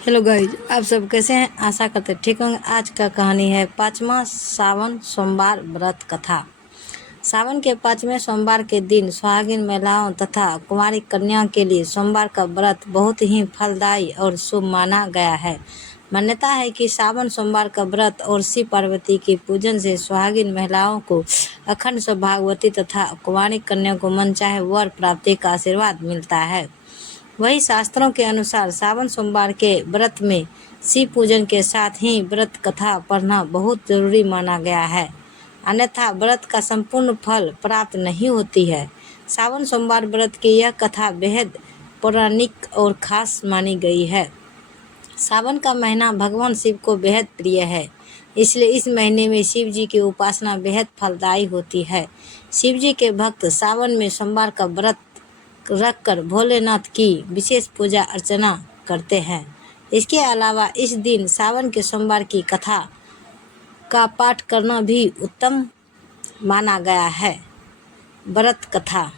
Hello guys, आप सब कैसे हैं? आशा करते ठीक होंगे। आज का कहानी है 5वां सावन सोमवार व्रत कथा। सावन के 5वें सोमवार के दिन सुहागिन महिलाओं तथा कुंवारी कन्याओं के लिए सोमवार का व्रत बहुत ही फलदायी और शुभ माना गया है। मान्यता है कि सावन सोमवार का व्रत और शिव पार्वती के पूजन से सुहागिन महिलाओं को अखंड सौभाग्यवती तथा कुंवारी कन्याओं को मनचाहे वर प्राप्ति का आशीर्वाद मिलता है। वही शास्त्रों के अनुसार सावन सोमवार के व्रत में शिव पूजन के साथ ही व्रत कथा पढ़ना बहुत जरूरी माना गया है, अन्यथा व्रत का संपूर्ण फल प्राप्त नहीं होती है। सावन सोमवार व्रत की यह कथा बेहद पौराणिक और खास मानी गई है। सावन का महीना भगवान शिव को बेहद प्रिय है, इसलिए इस महीने में शिव जी की उपासना बेहद फलदायी होती है। शिव जी के भक्त सावन में सोमवार का व्रत रखकर भोलेनाथ की विशेष पूजा अर्चना करते हैं। इसके अलावा इस दिन सावन के सोमवार की कथा का पाठ करना भी उत्तम माना गया है। व्रत कथा।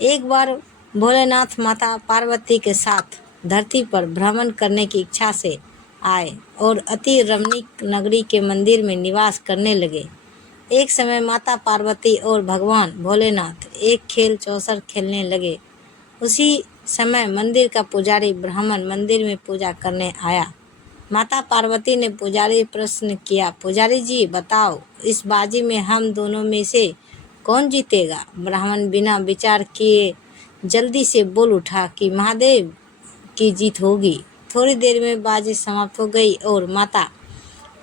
एक बार भोलेनाथ माता पार्वती के साथ धरती पर भ्रमण करने की इच्छा से आए और अति रमणीक नगरी के मंदिर में निवास करने लगे। एक समय माता पार्वती और भगवान भोलेनाथ एक खेल चौसर खेलने लगे। उसी समय मंदिर का पुजारी ब्राह्मण मंदिर में पूजा करने आया। माता पार्वती ने पुजारी प्रश्न किया, पुजारी जी बताओ, इस बाजी में हम दोनों में से कौन जीतेगा? ब्राह्मण बिना विचार किए जल्दी से बोल उठा कि महादेव की जीत होगी। थोड़ी देर में बाजी समाप्त हो गई और माता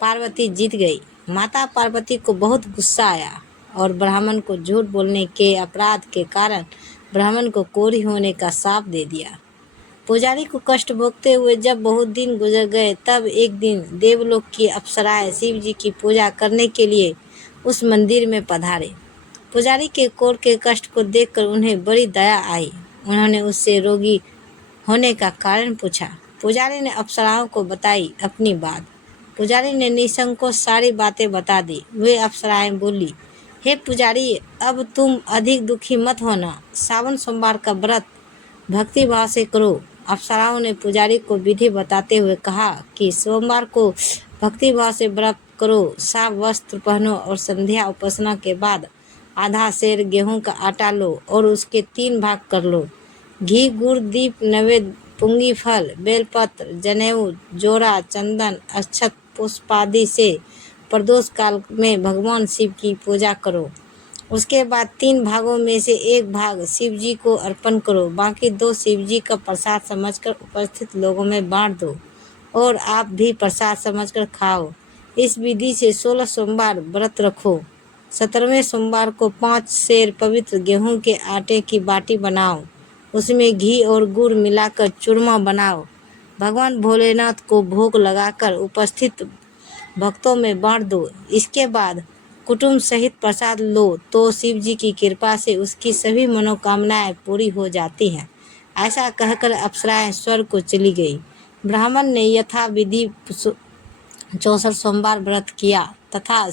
पार्वती जीत गई। माता पार्वती को बहुत गुस्सा आया और ब्राह्मण को झूठ बोलने के अपराध के कारण ब्राह्मण को कोढ़ी होने का शाप दे दिया। पुजारी को कष्ट भोगते हुए जब बहुत दिन गुजर गए, तब एक दिन देवलोक की अप्सराएं शिव जी की पूजा करने के लिए उस मंदिर में पधारे। पुजारी के कोढ़ के कष्ट को देखकर उन्हें बड़ी दया आई। उन्होंने उससे रोगी होने का कारण पूछा। पुजारी ने अप्सराओं को बताई अपनी बात। पुजारी ने निसंकोच सारी बातें बता दी। वे अप्सराएं बोली, हे पुजारी, अब तुम अधिक दुखी मत होना। सावन सोमवार का व्रत भक्ति भाव से करो। अप्सराओं ने पुजारी को विधि बताते हुए कहा कि सोमवार को भक्ति भाव से व्रत करो, साफ वस्त्र पहनो और संध्या उपासना के बाद आधा सेर गेहूं का आटा लो और उसके 3 भाग कर लो। घी, गुड़, दीप, नैवेद्य, पुंगी फल, बेलपत्र, जनेऊ, जोड़ा, चंदन, अक्षत, पुष्प आदि से प्रदोष काल में भगवान शिव की पूजा करो। उसके बाद 3 भागों में से 1 भाग शिव जी को अर्पण करो। बाकी 2 शिव जी का प्रसाद समझकर उपस्थित लोगों में बांट दो और आप भी प्रसाद समझकर खाओ। इस विधि से 16 सोमवार व्रत रखो। 17वें सोमवार को 5 सेर पवित्र गेहूं के आटे की बाटी बनाओ। उसमें घी और गुड़ मिलाकर चूरमा बनाओ। भगवान भोलेनाथ को भोग लगाकर उपस्थित भक्तों में बांट दो। इसके बाद कुटुंब सहित प्रसाद लो तो शिव जी की कृपा से उसकी सभी मनोकामनाएं पूरी हो जाती हैं। ऐसा कहकर अप्सराएं स्वर्ग को चली गई। ब्राह्मण ने यथा विधि 64 सोमवार व्रत किया तथा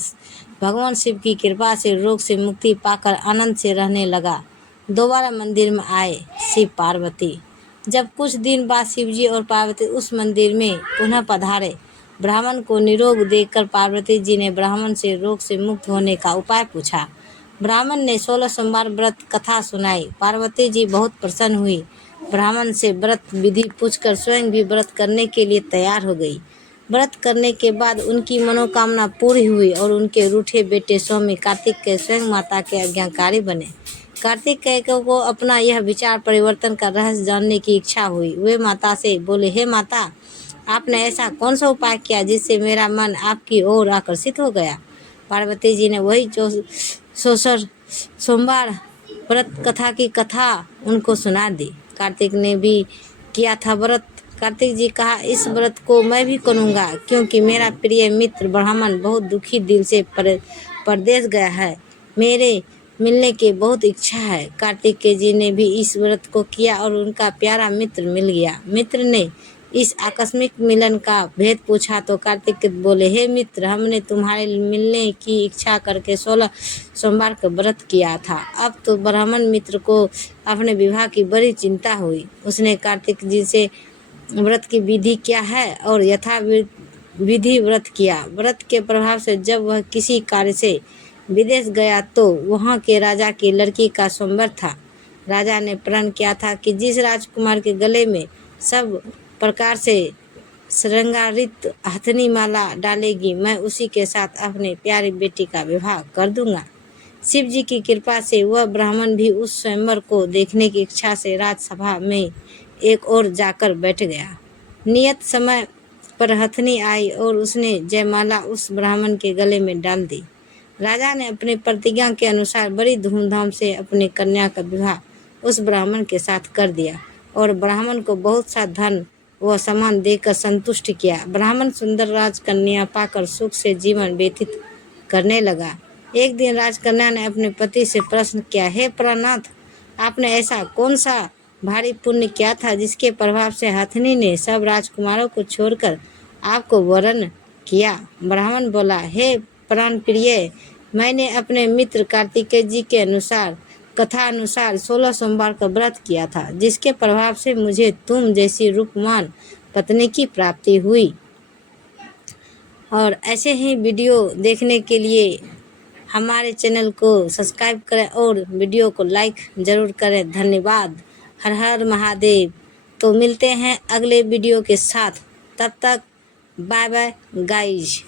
भगवान शिव की कृपा से रोग से मुक्ति पाकर आनंद से रहने लगा। दोबारा मंदिर में आए शिव पार्वती। जब कुछ दिन बाद शिवजी और पार्वती उस मंदिर में पुनः पधारे, ब्राह्मण को निरोग देखकर पार्वती जी ने ब्राह्मण से रोग से मुक्त होने का उपाय पूछा। ब्राह्मण ने 16 सोमवार व्रत कथा सुनाई। पार्वती जी बहुत प्रसन्न हुई। ब्राह्मण से व्रत विधि पूछकर स्वयं भी व्रत करने के लिए तैयार हो गई। व्रत करने के बाद उनकी मनोकामना पूरी हुई और उनके रूठे बेटे स्वामी कार्तिकेय स्वयं माता के आज्ञाकारी बने। कार्तिकेय को अपना यह विचार परिवर्तन का रहस्य जानने की इच्छा हुई। वे माता से बोले, हे माता, आपने ऐसा कौन सा उपाय किया जिससे मेरा मन आपकी ओर आकर्षित हो गया? पार्वती जी ने वही 64 सोमवार व्रत कथा की कथा उनको सुना दी। कार्तिक ने भी किया था व्रत। कार्तिक जी कहा, इस व्रत को मैं भी करूँगा क्योंकि मेरा प्रिय मित्र ब्राह्मण बहुत दुखी दिल से परदेश गया है। मेरे मिलने की बहुत इच्छा है। कार्तिकेय जी ने भी इस व्रत को किया और उनका प्यारा मित्र मिल गया। मित्र ने इस आकस्मिक मिलन का भेद पूछा तो कार्तिकेय बोले, हे मित्र, हमने तुम्हारे मिलने की इच्छा करके 16 सोमवार का व्रत किया था। अब तो ब्राह्मण मित्र को अपने विवाह की बड़ी चिंता हुई। उसने कार्तिक जी से व्रत की विधि क्या है और यथा विधि व्रत किया। व्रत के प्रभाव से जब वह किसी कार्य से विदेश गया तो वहाँ के राजा की लड़की का स्वयंवर था। राजा ने प्रण किया था कि जिस राजकुमार के गले में सब प्रकार से श्रृंगारित हथनी माला डालेगी, मैं उसी के साथ अपनी प्यारी बेटी का विवाह कर दूंगा। शिव जी की कृपा से वह ब्राह्मण भी उस स्वयंवर को देखने की इच्छा से राजसभा में एक ओर जाकर बैठ गया। नियत समय पर हथनी आई और उसने जयमाला उस ब्राह्मण के गले में डाल दी। राजा ने अपनी प्रतिज्ञा के अनुसार बड़ी धूमधाम से अपनी कन्या का विवाह उस ब्राह्मण के साथ कर दिया और ब्राह्मण को बहुत सा धन व सामान देकर संतुष्ट किया। ब्राह्मण सुंदर राजकन्या पाकर सुख से जीवन व्यतीत करने लगा। एक दिन राजकन्या ने अपने पति से प्रश्न किया, हे प्राणनाथ, आपने ऐसा कौन सा भारी पुण्य किया था जिसके प्रभाव से हथनी ने सब राजकुमारों को छोड़कर आपको वरण किया। ब्राह्मण बोला, हे प्राण प्रिय, मैंने अपने मित्र कार्तिकेय जी के कथा अनुसार 16 सोमवार का व्रत किया था, जिसके प्रभाव से मुझे तुम जैसी रूपवान पत्नी की प्राप्ति हुई। और ऐसे ही वीडियो देखने के लिए हमारे चैनल को सब्सक्राइब करें और वीडियो को लाइक ज़रूर करें। धन्यवाद। हर हर महादेव। तो मिलते हैं अगले वीडियो के साथ, तब तक बाय बाय गाइज।